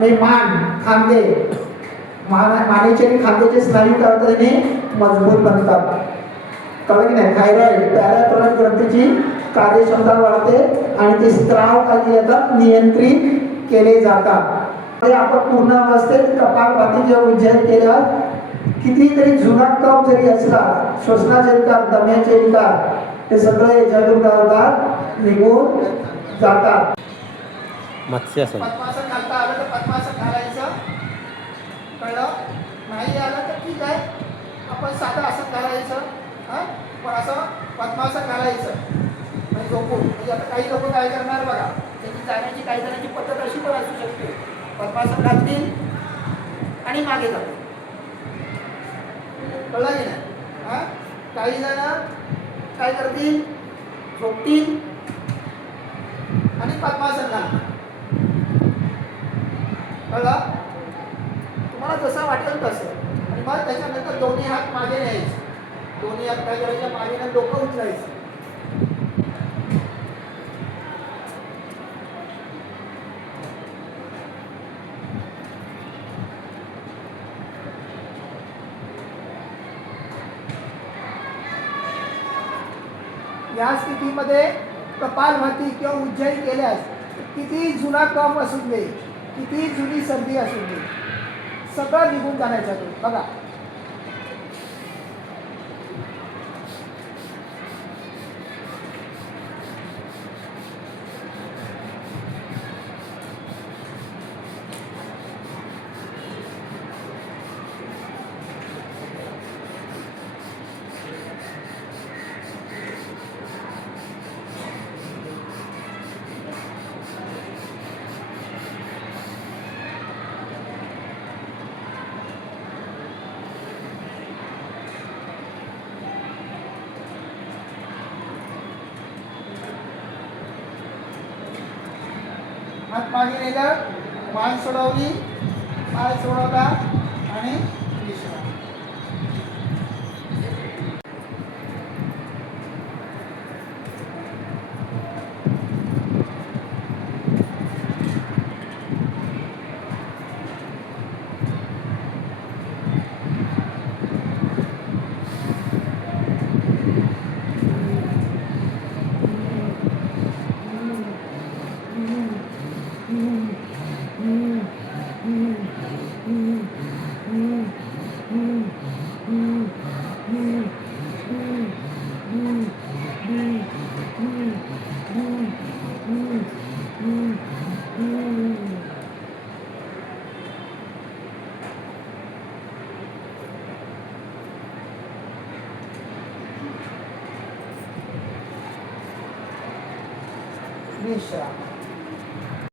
मान खांदे मानेचे आणि खांद्याचे स्नायू काय होतात मजबूत बनतात. कळलं की नाही. थायरॉइड पॅराथायरॉइड ग्रंथीची कार्यक्षमता वाढते आणि ते स्त्राव खाली येतात नियंत्रित केले जातात. ते आपण पूर्ण अवस्थेत कपालभाती जेव्हा उज्जैन केल्यावर कितीतरी जुना कफ जरी असला श्वसनाचे विकार दम्याचे विकार हे सगळे याच्यातून काय होतात निघून जातात. मत्स्यासन पद्मासन घालता आलं तर पद्मासन घालायचं. कळलं नाही आलं तर ठीक आहे आपण साधं आसन घालायचं. हां पण असं पद्मासन घालायचं म्हणजे झोपून. म्हणजे आता काही लोक काय करणार बघा त्याची जाण्याची काही जणांची पद्धत अशी पण असू शकते. पद्मासन घालतील आणि मागे जातील. कळलं की नाही. हां काही जण काय करतील झोपतील आणि पद्मासन घालतील. कळलं तुम्हाला जसं वाटेल तसं. आणि मग त्याच्यानंतर दोन्ही हात मागे न्यायचे. दोन्ही हात काय करायचे मागे डोकं उचलायचं. या स्थितीमध्ये कपालभाती किंवा उज्जैन केल्यास किती जुना कफ असू दे किती जुनी सर्दी असू दे सगळं निघून जाण्याच्या बघा. हात मागे नेलं मान सोडवली पाय सोडवला आणि विश्राम. विश्राम.